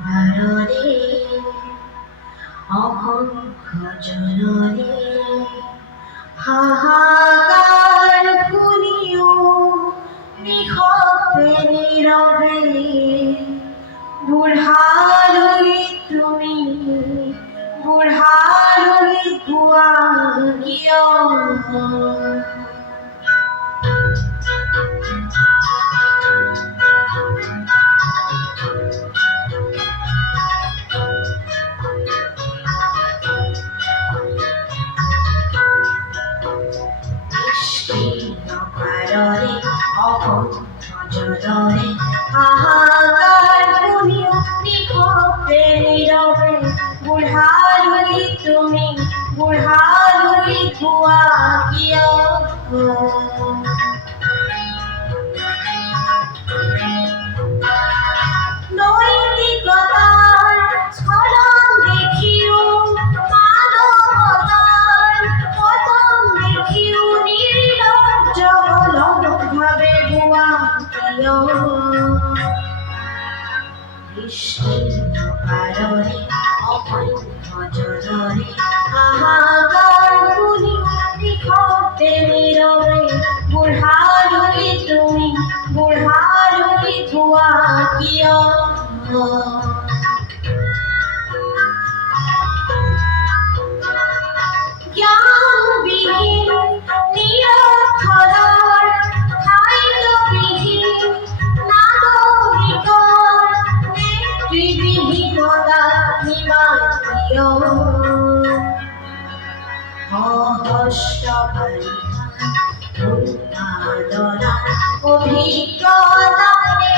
পাররে অসংখ্য জনরে হাহাকাৰ শুনিও নিশব্দে নীৰৱে বুঢ়ালৈ তুমি বুঢ়ালৈ গোৱা কিয় পাৰৰে অসংখ্য জনৰে হাহাকাৰ শুনিও নিশব্দে নীৰৱে বুঢ়ালৈ তুমি বুঢ়ালৈ গোৱা কিয় নৈতিকতাৰ স্খলন দেখিও মানৱতাৰ পতন দেখিও নিৰ্লজ্জ ভাৱে গোৱা কিয় বিস্তীৰ্ণ পাৰৰে অসংখ্য জনৰে হাহাকাৰ শুনি নিশব্দে নীৰৱে বুঢ়ালৈ তুমি বুঢ়ালৈ গোৱা কিয় জ্ঞানবিহীন নিৰক্ষৰৰ খাদ্যবিহীন নাগৰিকৰ নেতৃবিহীনতা নিবাস কিয় সহস্ৰবাৰী উন্মাদনা অভিজ্ঞতাৰে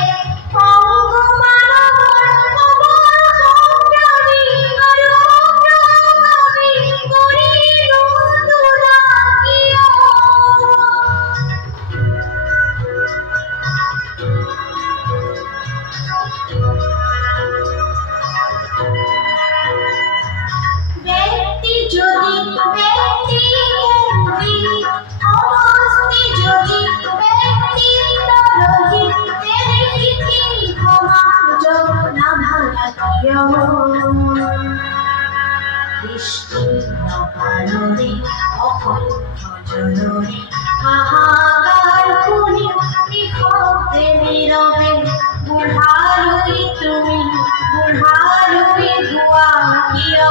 ব্যক্তি যদি ব্যক্তিকেন্দ্রিক সমষ্টি যদি ব্যক্তিত্বরহিত তেনে শিথিল সমাজ নাভাঙা কিয় বিস্তীৰ্ণ পাৰৰে অসংখ্য জনৰে হাহাকাৰ শুনি নিশব্দে নীৰৱে বুঢ়ালৈ তুমি বুঢ়ালৈ গোৱা কিয়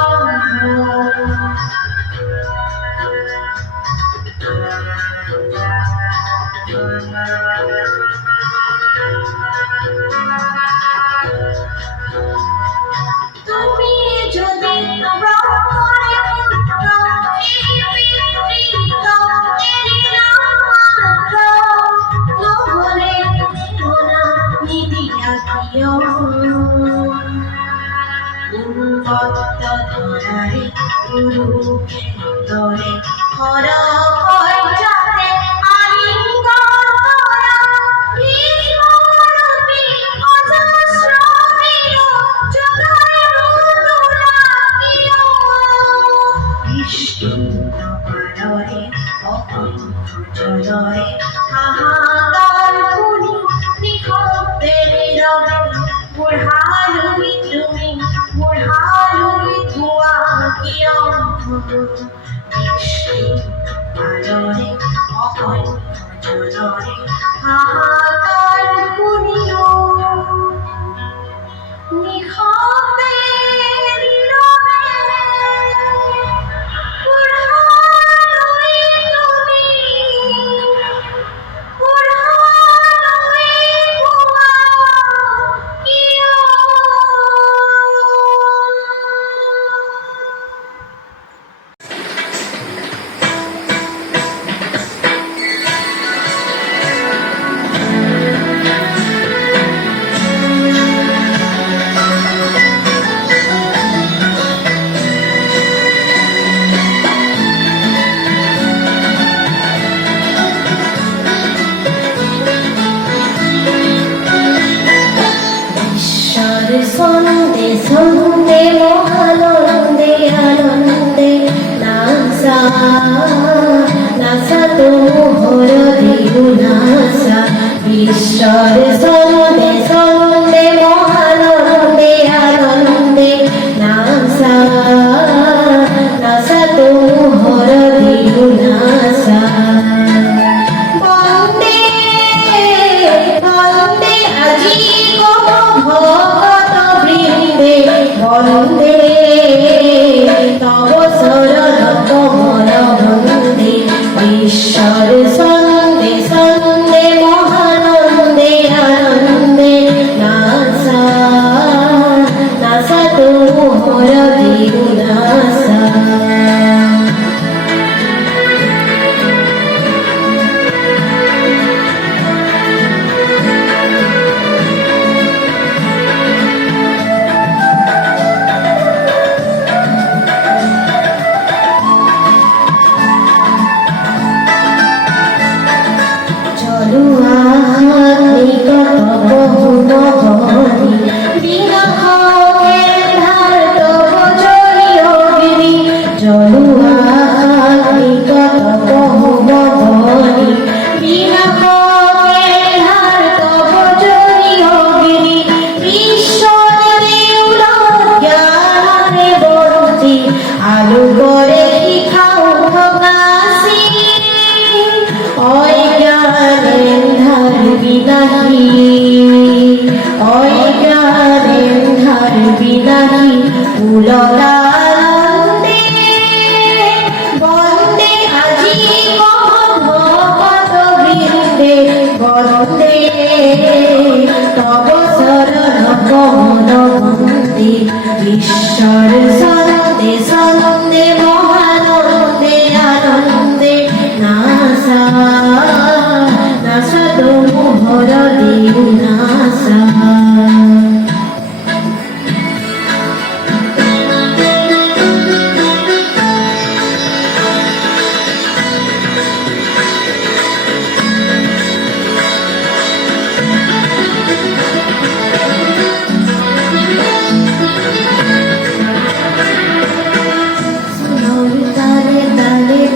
তুমি যদি ব্ৰহ্মৰে পুত্ৰ এই পিতৃত্ব এৰি নামাত্ৰ নহ'লে প্ৰেৰণা নিদিয়া কিয় উন্মত্ত ধৰাৰে গুৰুকেন্দ্ৰৰে হৰপৰ্যাতে আলিংগন কৰা ভীষ্মৰূপী অজস্ৰ বীৰ জনৰে ৰুতুলা কিয় বিস্তীৰ্ণ পাৰৰে অসংখ্য জনৰে হাহাকাৰ শুনি নিশব্দে নীৰৱে বুঢ়ালৈ তুমি বুঢ়ালৈ গোৱা কিয় বিস্তীৰ্ণ পাৰৰে অসংখ্য জনৰে হাহাকাৰ শুনিও নিশব্দে নীৰৱে বুঢ়ালৈ তুমি বুঢ়ালৈ গোৱা কিয় সন্দে সন্দে মহানন্দে আনন্দে নাসা নাসা তো মোহর দিও নাসা ঈশ্বর সন্দে সন্দে মহানন্দে আজি কহ ভকত বৃন্দে বন্দে তব শরণ কমল বন্দে ঈশ্বর সন্দে সন্দে মহানন্দে আনন্দে নাসা নাসা তোহর দিগুনাসা আলু করে কি খাও ভগাসি ওই জ্ঞানের ধার বিনাহি ওই জ্ঞানের ধার বিনাহি পুলকানন্দে বন্দে আজি কহ ভকত বৃন্দে বন্দে তব শরণ কমল বন্দে ঈশ্বর সন্দে সন্দে মহানন্দে আনন্দে নাসা নাসা তোহর দিগুনাসা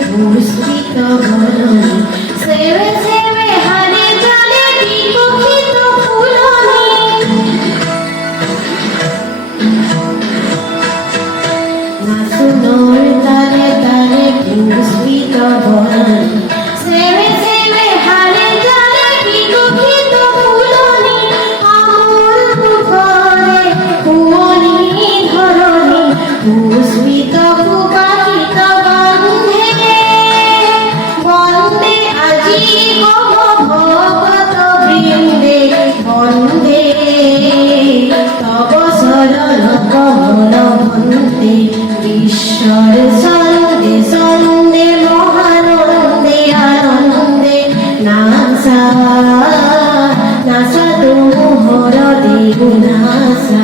পুষ্পিত বরণী সেবে সেবে হারে জলে বিকশিত ফুলনি নাচুনোর তালে তালে পুষ্পিত বরণী সেবে সেবে হারে জলে বিকশিত ফুলনি আমূল পুষ্পরে কুমনি ধরণী পুষ্পিত সুবাসিত ভকত বৃন্দে বন্দে তব শরণ কমল বন্দে ঈশ্বর সন্দে সন্দে মহানন্দে আনন্দে নাসা নাসা তোহর দিগুনাসা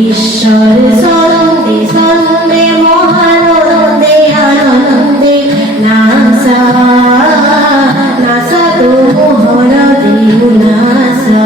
ঈশ্বর সন্দে সন্দে মহানন্দে আনন্দে নাসা নাসা তোহর দিগুনাসা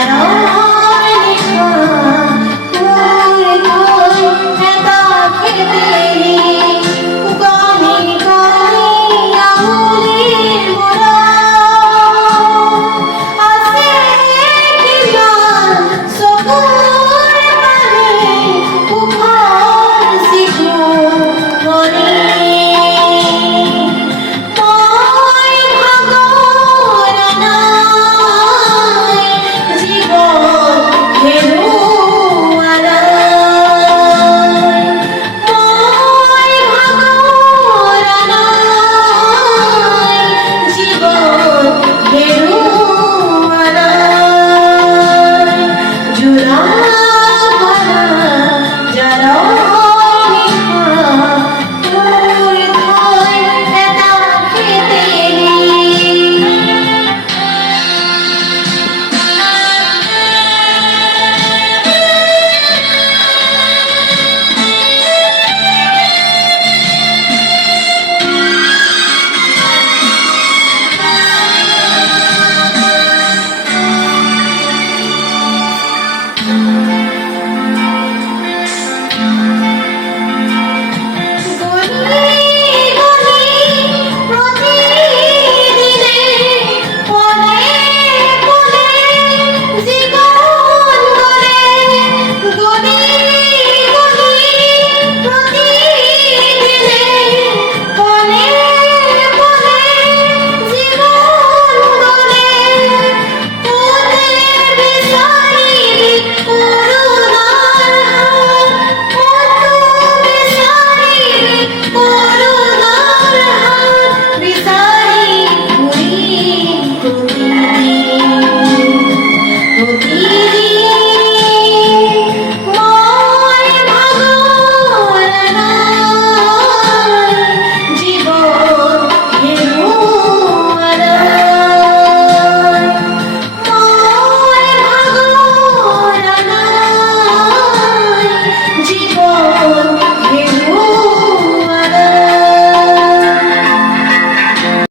তারাও